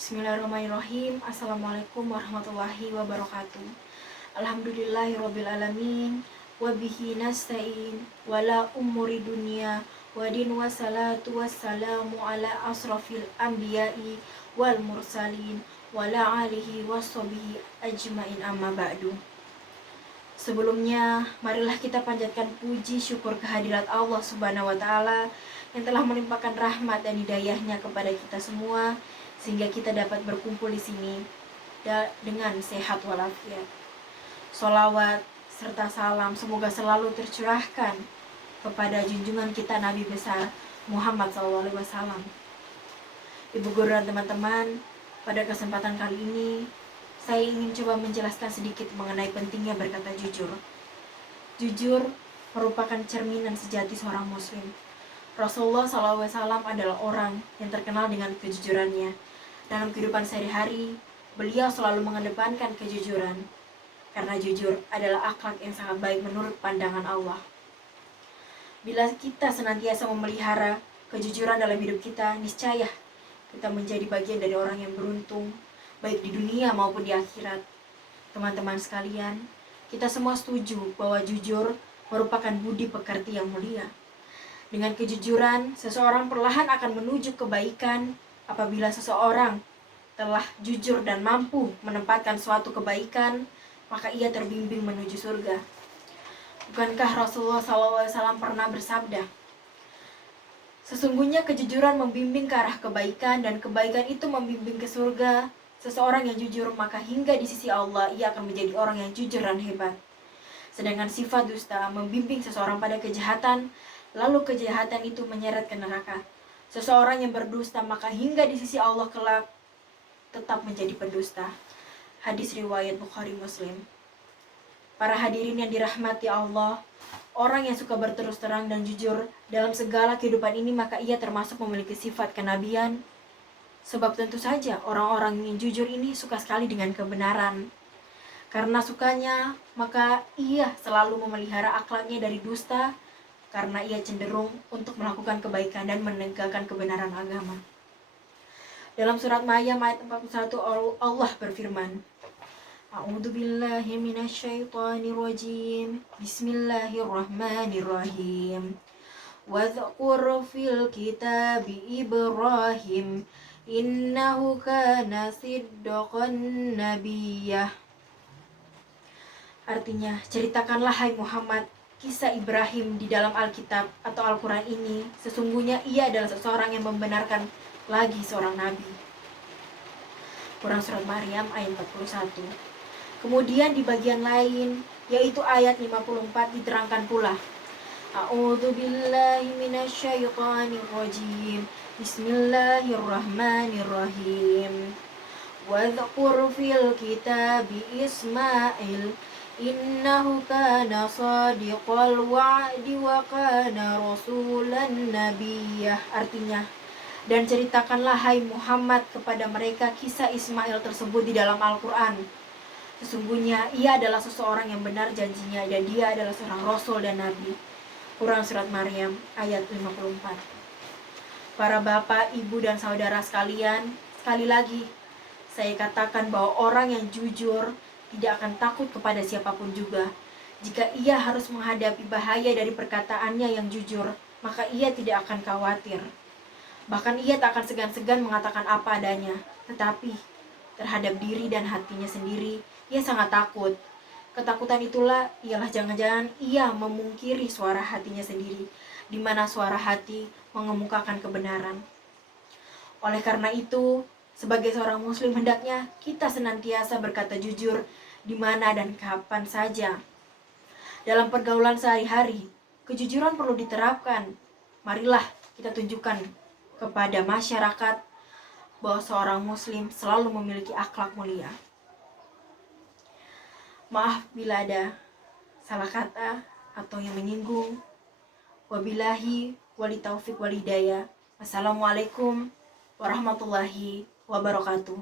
Bismillahirrahmanirrahim. Assalamualaikum warahmatullahi wabarakatuh. Alhamdulillahirabbil alamin wa bihi nasta'in wala umuri dunya wa din wa salatu wassalamu ala asrafil anbiya'i wal mursalin wa ala alihi washabihi ajmain amma ba'du. Sebelumnya, marilah kita panjatkan puji syukur kehadirat Allah Subhanahu wa Ta'ala yang telah melimpahkan rahmat dan hidayahnya kepada kita semua, sehingga kita dapat berkumpul di sini dengan sehat walafiat. Sholawat serta salam semoga selalu tercurahkan kepada junjungan kita Nabi besar Muhammad SAW. Ibu guru dan teman-teman, pada kesempatan kali ini saya ingin coba menjelaskan sedikit mengenai pentingnya berkata jujur. Jujur merupakan cerminan sejati seorang muslim. Rasulullah SAW adalah orang yang terkenal dengan kejujurannya. Dalam kehidupan sehari-hari, beliau selalu mengedepankan kejujuran. Karena jujur adalah akhlak yang sangat baik menurut pandangan Allah. Bila kita senantiasa memelihara kejujuran dalam hidup kita, niscaya kita menjadi bagian dari orang yang beruntung, baik di dunia maupun di akhirat. Teman-teman sekalian, kita semua setuju bahwa jujur merupakan budi pekerti yang mulia. Dengan kejujuran, seseorang perlahan akan menuju kebaikan. Apabila seseorang telah jujur dan mampu menempatkan suatu kebaikan, maka ia terbimbing menuju surga. Bukankah Rasulullah SAW pernah bersabda, sesungguhnya kejujuran membimbing ke arah kebaikan dan kebaikan itu membimbing ke surga. Seseorang yang jujur maka hingga di sisi Allah ia akan menjadi orang yang jujur dan hebat. Sedangkan sifat dusta membimbing seseorang pada kejahatan, lalu kejahatan itu menyeret ke neraka. Seseorang yang berdusta maka hingga di sisi Allah kelak tetap menjadi pendusta. Hadis riwayat Bukhari Muslim. Para hadirin yang dirahmati Allah, orang yang suka berterus terang dan jujur dalam segala kehidupan ini maka ia termasuk memiliki sifat kenabian. Sebab tentu saja orang-orang yang jujur ini suka sekali dengan kebenaran. Karena sukanya, maka ia selalu memelihara akhlaknya dari dusta, karena ia cenderung untuk melakukan kebaikan dan menegakkan kebenaran agama. Dalam surat Maryam ayat 41 Allah berfirman, A'udzubillahi minasyaitonirrajim. Bismillahirrahmanirrahim. Wadhkur fil kitabi Ibrahim innahu kana siddiqan nabiyyah. Artinya, ceritakanlah hai Muhammad kisah Ibrahim di dalam Alkitab atau Al-Quran ini. Sesungguhnya ia adalah seseorang yang membenarkan lagi seorang nabi. Quran surat Maryam ayat 41. Kemudian di bagian lain, yaitu ayat 54 diterangkan pula, A'udzubillahi minasyaitonirrajim. Bismillahirrahmanirrahim. Wadhkur fil kitabi Ismail innahu kana shadiqal wa'di wa kana rasulan nabiyyah. Artinya, dan ceritakanlah hai Muhammad kepada mereka kisah Ismail tersebut di dalam Al-Quran. Sesungguhnya ia adalah seseorang yang benar janjinya dan dia adalah seorang rasul dan nabi. Quran surat Maryam ayat 54. Para bapak, ibu dan saudara sekalian, sekali lagi saya katakan bahwa orang yang jujur tidak akan takut kepada siapapun juga. Jika ia harus menghadapi bahaya dari perkataannya yang jujur, maka ia tidak akan khawatir. Bahkan ia tak akan segan-segan mengatakan apa adanya. Tetapi terhadap diri dan hatinya sendiri, ia sangat takut. Ketakutan itulah ialah jangan-jangan ia memungkiri suara hatinya sendiri, di mana suara hati mengemukakan kebenaran. Oleh karena itu, sebagai seorang muslim hendaknya kita senantiasa berkata jujur di mana dan kapan saja. Dalam pergaulan sehari-hari, kejujuran perlu diterapkan. Marilah kita tunjukkan kepada masyarakat bahwa seorang muslim selalu memiliki akhlak mulia. Maaf bila ada salah kata atau yang menyinggung. Wabillahi walitaufiq walhidayah. Wassalamualaikum warahmatullahi wabarakatuh.